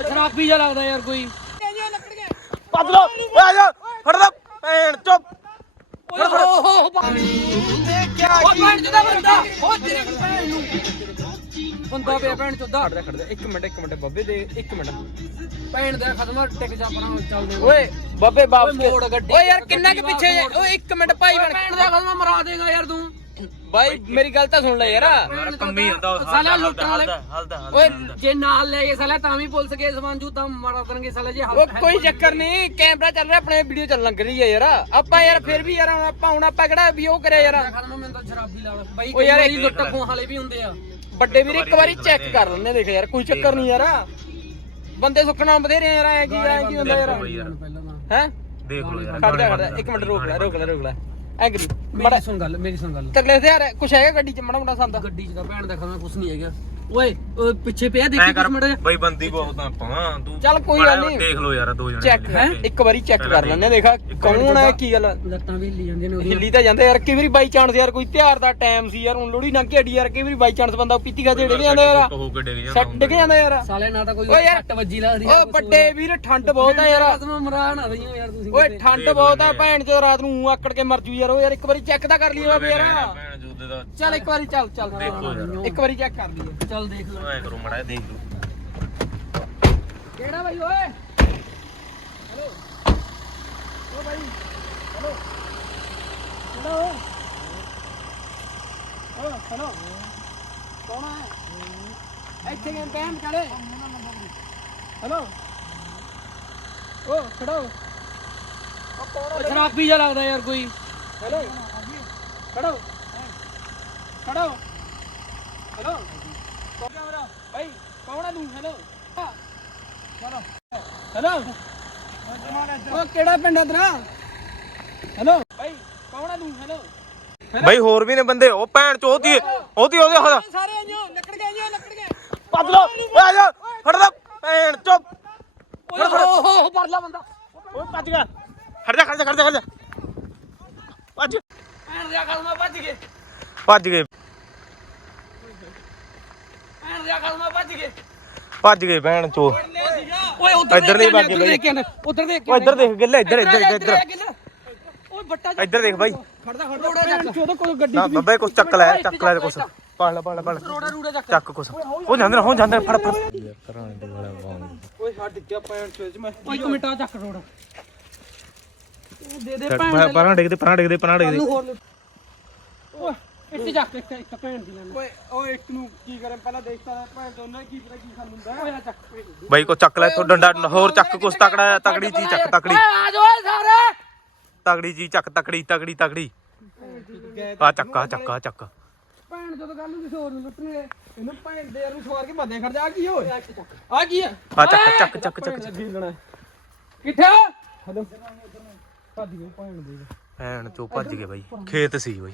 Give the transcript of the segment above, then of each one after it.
ਸ਼ਰਾਬੀ ਜਿਹਾ ਲੱਗਦਾ ਯਾਰ ਕੋਈ। ਭੱਜ ਲੋ ਓਏ ਆ ਜਾ ਫੜ ਲੈ ਭੈਣ ਚੁੱਪ ਓਏ ਹੋ ਹੋ ਉਹ ਭੈਣ ਚੋਦਾ ਬੰਦਾ ਉਹ ਤੇਰੇ ਭੈਣ ਨੂੰ। ਬੰਦਾ ਪਿਆ ਭੈਣ ਚੋਦਾ। ਖੜ ਜਾ ਖੜ ਜਾ। ਇੱਕ ਮਿੰਟ ਇੱਕ ਮਿੰਟ ਬੱਬੇ ਦੇ ਇੱਕ ਮਿੰਟ। ਭੈਣ ਦਾ ਖਤਮ ਟਿਕ ਜਾ ਪਰਾਂ ਚੱਲਦੇ ਓਏ ਬੱਬੇ ਬਾਪ ਓਏ ਯਾਰ ਕਿੰਨਾ ਕੁ ਪਿੱਛੇ ਓਏ ਮਿੰਟ ਭਾਈ ਬਣ। ਭੈਣ ਦਾ ਖਤਮ ਮਰਾ ਦੇਗਾ ਯਾਰ ਤੂੰ। ਬਾਈ ਮੇਰੀ ਗੱਲ ਤਾਂ ਸੁਣ ਲੈ ਯਾਰ। ਕੰਮੀ ਹੁੰਦਾ ਸਾਲਾ ਲੁੱਟਣ ਵਾਲੇ ਓਏ ਜੇ ਨਾਲ ਲੈ ਗਏ ਸਾਲਾ ਤਾਂ ਵੀ ਪੁਲਿਸ ਕੇਸ ਬਣ ਜੂ ਤਾਂ ਮਾਰਾ ਦੇਣਗੇ ਸਾਲਾ ਜੇ ਉਹ ਕੋਈ ਚੱਕਰ ਨਹੀਂ ਕੈਮਰਾ ਚੱਲ ਰਿਹਾ ਆਪਣੇ ਵੀਡੀਓ ਚੱਲ ਲੱਗ ਰਹੀ ਹੈ ਯਾਰ। ਆਪਾਂ ਯਾਰ ਫਿਰ ਵੀ ਯਾਰ ਹੁਣ ਆਪਾਂ ਹੁਣ ਆਪਾਂ ਕਿਹੜਾ ਵੀ ਉਹ ਕਰਿਆ ਯਾਰ। ਮੈਨੂੰ ਤਾਂ ਸ਼ਰਾਬੀ ਲਾ ਬਾਈ ਓ ਯਾਰ ਕਈ ਇੱਕ- ਵਾਰੀ ਲੁੱਟ ਖੋਹ ਵਾਲੇ ਵੀ ਹੁੰਦੇ ਆ। ਵੱਡੇ ਵੀਰ ਇੱਕ ਵਾਰੀ ਚੈੱਕ ਕਰ ਲੈਂਦੇ ਦੇਖ ਯਾਰ ਕੋਈ ਚੱਕਰ ਨਹੀਂ ਯਾਰ। ਬੰਦੇ ਸੁੱਕਣਾ ਬਥੇਰੇ ਯਾਰ ਐ ਕੀ ਐ ਕੀ ਹੁੰਦਾ ਯਾਰ। ਹੈ? ਦੇਖ ਲੋ ਯਾਰ। ਇੱਕ ਮਿੰਟ ਰੋਕ ਲੈ ਰੋਕ ਲੈ ਰੋਕ ਲੈ। ਐ ਕਰੀ। ਮੇਰੀ ਸੁਣ ਗੱਲ ਮੇਰੀ ਸੁਣ ਗੱਲ। ਤਕਲੇ ਤੇ ਯਾਰ ਕੁਛ ਹੈਗਾ ਗੱਡੀ ਚ? ਮੜਾ ਮੋਟਾ ਸੰਦ। ਗੱਡੀ 'ਚ ਤਾਂ ਭੈਣ ਦਾ ਖਤਮ ਕੁਛ ਨਹੀਂ ਹੈਗਾ। ਓਏ ਓਏ ਪਿੱਛੇ ਪਿਆ ਐ ਦੇਖੀ ਕਰ ਕਿਸ ਮੜਾ ਬਈ ਬੰਦੀ ਬਹੁਤ ਆ ਆਪਾਂ ਤੂੰ ਚੱਲ ਕੋਈ ਗੱਲ ਮਾੜਾ ਨਹੀਂ। ਦੇਖ ਲੋ ਯਾਰ ਦੋ ਜਣੇ ਚੈੱਕ ਲੈ ਕੇ। ਇੱਕ ਵਾਰੀ ਚੈੱਕ ਕਰ ਲੈਂਦੇ ਦੇਖਾ। ਕੌਣ ਹੈ ਕੀ ਗੱਲ ਲੱਤਾਂ ਵੀ ਹਿੱਲੀ ਜਾਂਦੀਆਂ ਨੇ ਉਹਦੀਆਂ। ਹਿੱਲੀ ਤਾਂ ਜਾਂਦੇ ਯਾਰ ਕਈ ਵਾਰੀ ਬਾਈ ਚਾਂਸ ਯਾਰ ਕੋਈ ਤਿਉਹਾਰ ਦਾ ਟਾਈਮ ਸੀ ਯਾਰ ਹੁਣ ਲੋੜੀ ਲੰਘ ਕੇ ਅੜੀ ਯਾਰ ਕਈ ਵਾਰੀ ਬਾਈ ਚਾਂਸ ਬੰਦਾ ਪੀਤੀ ਗਾ ਢੇੜੇ ਜਾਂਦਾ ਯਾਰ। ਹੋ ਕੇ ਡਿੱਗ ਜਾਂਦਾ ਸੱਟ ਡਿੱਗ ਜਾਂਦਾ ਯਾਰ। ਸਾਲੇ ਨਾ ਤਾਂ ਕੋਈ ਓਏ ਯਾਰ, ਸੱਟ ਵੱਜੀ ਲੱਗਦੀ ਓ ਵੱਡੇ ਵੀਰ ਠੰਡ ਬਹੁਤ ਆ ਯਾਰ। ਖਤਮ ਮਰਾ ਨਾ ਦਈਓ ਯਾਰ ਤੁਸੀਂ ਓਏ ਕਿਤੇ। ਠੰਡ ਬਹੁਤ ਆ ਭੈਣ ਚੋ ਰਾਤ ਨੂੰ ਊਂ ਆਕੜ ਕੇ ਮਰ ਜੂ ਯਾਰ ਉਹ ਯਾਰ ਇੱਕ ਵਾਰੀ ਚੈੱਕ ਤਾਂ ਕਰ ਲਈਏ ਬਾਬੇ ਯਾਰ। ਜੂਦੇ ਦਾ। ਚੱਲ ਇੱਕ ਵਾਰੀ ਚੱਲ ਚੱਲ ਦੇਖੋ ਯਾਰ। ਇੱਕ ਵਾਰੀ ਚੈੱਕ ਕਰ ਲਈਏ। ਚੱਲ ਦੇਖ ਲੈ। ਐ ਕਰੋ ਮੜਾ ਦੇਖ ਲੋ ਕਿਹੜਾ ਬਾਈ ਓਏ? ਹੈਲੋ। ਓ ਬਾਈ ਹੈਲੋ। ਹੈਲੋ ਓ? ਹੈਲੋ। ਕੌਣ ਹੈ ਇੱਥੇ ਗਏ ਬੈਮ ਕਰੇ ਹੈਲੋ। ਓ ਖੜੋ ਓ ਕੌਣ ਸ਼ਰਾਬੀ ਜਿਹਾ ਲੱਗਦਾ ਯਾਰ ਕੋਈ। ਹੈਲੋ। ਖੜੋ ਖੜੋ ਹੈਲੋ। ਕੌਣ ਕੈਮਰਾ ਭਾਈ ਕੌਣ ਹੈ ਤੂੰ? ਹੈਲੋ। ਹੈਲੋ। ਉਹ ਕਿਹੜਾ ਪਿੰਡ ਆ ਤੇਰਾ? ਹੈਲੋ। ਭਾਈ ਕੌਣ ਆ ਤੂੰ? ਹੈਲੋ। ਬਈ ਹੋਰ ਵੀ ਨੇ ਬੰਦੇ। ਉਹ ਭੈਣ ਚ ਉਹਦੀ ਉਹਦੀ ਉਹਦੇ ਹੱਥ। ਸਾਰੇ ਆਈਓ ਲੱਕੜ ਗਏ ਆਈਓ ਲੱਕੜ ਗਏ ਭੱਜ ਲੋ ਓਏ ਆ ਜਾ। ਫੜ ਲੈ ਭੈਣ ਚੁੱਪ ਓਏ ਹੋ ਹੋ ਪਰਲਾ ਬੰਦਾ। ਓਏ ਭੱਜ ਗਿਆ। ਖੜ ਜਾ ਖੜ ਜਾ ਖੜ ਜਾ ਖੜ ਜਾ। ਭੱਜ। ਭੈਣ ਦੇ ਕਲਮਾ ਭੱਜ ਗਏ ਭੱਜ ਗਏ। ਦੇ ਕਲਮਾ ਭੱਜ ਗਏ? ਭੱਜ ਗਏ ਭੈਣ ਚੋ। ਓਏ ਉਧਰ ਇੱਧਰ ਨਹੀਂ ਭੱਜ ਗਏ। ਦੇਖ ਕੇ ਉਧਰ ਦੇਖ ਉਹ ਇੱਧਰ ਦੇਖ ਗਿੱਲੇ ਇੱਧਰ ਇੱਧਰ ਇੱਧਰ ਓਏ ਬੱਟਾ ਇੱਧਰ ਦੇਖ ਬਾਈ। ਖੜਦਾ ਖੜਦਾ ਰੋੜਾ ਚੱਕ ਚੋਦੋ ਕੋਈ ਗੱਡੀ ਨਾ ਬੱਬੇ ਕੁਛ ਚੱਕ ਲੈ ਚੱਕ ਲੈ ਕੁਛ। ਪੜ ਲੈ ਪੜ ਲੈ ਪੜ ਰੋੜਾ ਰੂੜਾ ਚੱਕ। ਚੱਕ ਕੁਛ। ਉਹ ਜਾਂਦੇ ਨੇ ਹੋ ਜਾਂਦੇ ਫੜ ਫੜ। ਓਏ ਹੱਡ ਗਿਆ ਭੈਣ ਚੋ ਮੈਂ। ਓਏ ਇੱਕ ਮਿੰਟ ਆ ਚੱਕ ਰੋੜਾ। ਦੇ ਦੇ ਭੈਣ ਦੇ ਪਰਾਂ ਡਿੱਗਦੇ ਪਰਾਂ ਡਿੱਗਦੇ ਪਰਾਂ ਡਿੱਗਦੇ। ਓਏ ਇੱਥੇ ਚੱਕ ਇੱਕ ਇੱਕ ਭੈਣ ਦੀ ਲੈਣਾ ਓਏ ਓਏ ਇੱਕ ਨੂੰ ਕੀ ਕਰਾਂ? ਪਹਿਲਾਂ ਦੇਖਦਾ ਭੈਣ ਚੋ ਉਹਨੇ ਕੀ ਪਤਾ ਕੀ ਖਾਣ ਹੁੰਦਾ ਓਏ ਆ ਚੱਕ ਬਾਈ ਕੋ ਚੱਕ ਲੈ ਤੋ ਡੰਡਾ ਹੋਰ ਚੱਕ ਕੁਛ ਤਕੜਾ ਤਕੜੀ ਚੀਜ਼ ਚੱਕ ਤਕੜੀ। ਓਏ ਆ ਜਾਓ ਓਏ ਸਾਰੇ। ਤਗੜੀ ਚੀਜ਼ ਚੱਕ ਤਕੜੀ ਤਗੜੀ ਤਗੜੀ ਆ ਚੱਕ ਆ ਚੱਕ ਆ ਚੱਕ। ਭੈਣ ਜਦੋਂ ਗੱਲ ਨੂੰ ਕਿਸੇ ਹੋਰ ਨੂੰ ਲੁੱਟਣੇ ਇਹਨੂੰ ਭੈਣ ਦੇ ਯਾਰ ਨੂੰ ਸਵਾਰ ਕੇ ਬੰਦੇ ਖੜ ਜਾ। ਆ ਕੀ ਓਏ? ਚੱਕ? ਆ ਕੀ ਆ? ਆ ਚੱਕ ਚੱਕ ਚੱਕ ਚੱਕ ਲੱਗੀ ਲੈਣਾ ਕਿੱਥੇ ਹਲੋ। ਭੱਜ ਗਏ ਭੈਣ ਦੇ। ਭੈਣ ਚੋ ਭੱਜ ਗਏ ਬਾਈ। ਖੇਤ ਸੀ ਬਾਈ।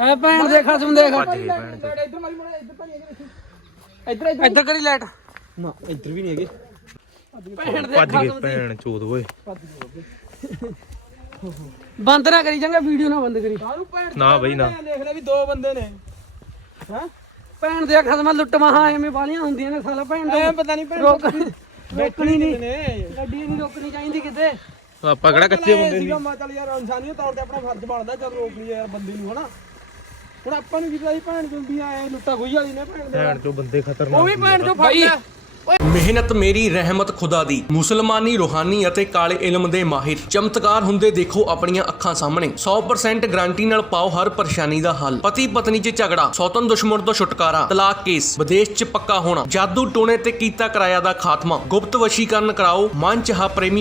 ਐ ਭੈਣ ਦੇ ਖਸਮ ਦੇਖ ਭੱਜ ਭੈਣ ਇੱਧਰ ਮਾਰੀ ਮੋੜਾ ਇੱਧਰ ਭਾਈ ਇੱਧਰ ਇੱਧਰ। ਇੱਧਰ ਕਰੀ ਲਾਈਟ। ਨਾ ਇੱਧਰ ਵੀ ਨਹੀਂ ਹੈਗੇ। ਭੈਣ ਦੇ ਭੱਜ ਗਏ ਭੈਣ ਚੋਦ ਓਏ। ਬੰਦ ਨਾ ਕਰੀ ਚੰਗਾ ਵੀਡੀਓ ਨਾ ਬੰਦ ਕਰੀ। ਭੈਣ ਨਾ ਬਈ ਨਾ। ਦੇਖ ਲੈ ਵੀ ਦੋ ਬੰਦੇ ਨੇ। ਹਾਂ? ਭੈਣ ਦੇ ਖਸਮ ਲੁੱਟ ਮਹਾ ਐਵੇਂ ਵਾਲੀਆਂ ਹੁੰਦੀਆਂ ਨੇ ਸਾਲਾ ਭੈਣ ਐ ਦੇ ਪਤਾ ਨਹੀਂ ਭੈਣ ਰੋਕ। ਰੋਕਣੀ ਨਹੀਂ ਨੇ। ਗੱਡੀ ਨਹੀਂ ਰੋਕਣੀ ਚਾਹੀਦੀ ਕਿਤੇ। ਆਪਾਂ ਕਿਹੜਾ ਕੱਚੇ ਬੰਦੇ ਸੀਗਾ ਮੈਂ ਚੱਲ ਯਾਰ ਇਨਸਾਨੀਅਤ ਤੌਰ ਤੇ ਆਪਣਾ ਫਰਜ਼ ਬਣਦਾ ਜਦ ਰੋਕ ਲਈ ਯਾਰ ਬੰਦੇ ਨੂੰ ਹਨਾ? ਹੁਣ ਆਪਾਂ ਨੂੰ ਕੀ ਪਤਾ ਸੀ ਭੈਣ ਜੁੰਦੀਆਂ ਐ ਲੁੱਟਾ ਖੋਈ ਵਾਲੀ ਨੇ ਭੈਣ ਦੇ ਭੈਣ ਚੋ। ਬੰਦੇ ਖਤਰਨਾਕ ਉਹ ਵੀ ਭੈਣ ਚੋਂ ਫੜ ਲਿਆ ਮਿਹਨਤ ਮੇਰੀ ਰਹਿਮਤ ਖੁਦਾ ਦੀ। ਮੁਸਲਮਾਨੀ ਰੂਹਾਨੀ ਅਤੇ ਕਾਲੇ ਇਲਮ ਦੇ ਮਾਹਿਰ। ਚਮਤਕਾਰ ਹੁੰਦੇ ਦੇਖੋ ਆਪਣੀਆਂ ਅੱਖਾਂ ਸਾਹਮਣੇ। 100% ਗਾਰੰਟੀ ਨਾਲ ਪਾਓ ਹਰ ਪਰੇਸ਼ਾਨੀ ਦਾ ਹੱਲ। ਪਤੀ ਪਤਨੀ 'ਚ ਝਗੜਾ ਸੌਤਨ ਦੁਸ਼ਮਣ ਤੋਂ ਛੁਟਕਾਰਾ ਤਲਾਕ ਕੇਸ ਵਿਦੇਸ਼ 'ਚ ਪੱਕਾ ਹੋਣਾ ਜਾਦੂ ਟੋਣੇ ਤੇ ਕੀਤਾ ਕਿਰਾਇਆ ਦਾ ਖਾਤਮਾ। ਗੁਪਤ ਵਸ਼ੀਕਰਨ ਕਰਾਓ ਮਨ ਚਾਹ ਪ੍ਰੇਮੀ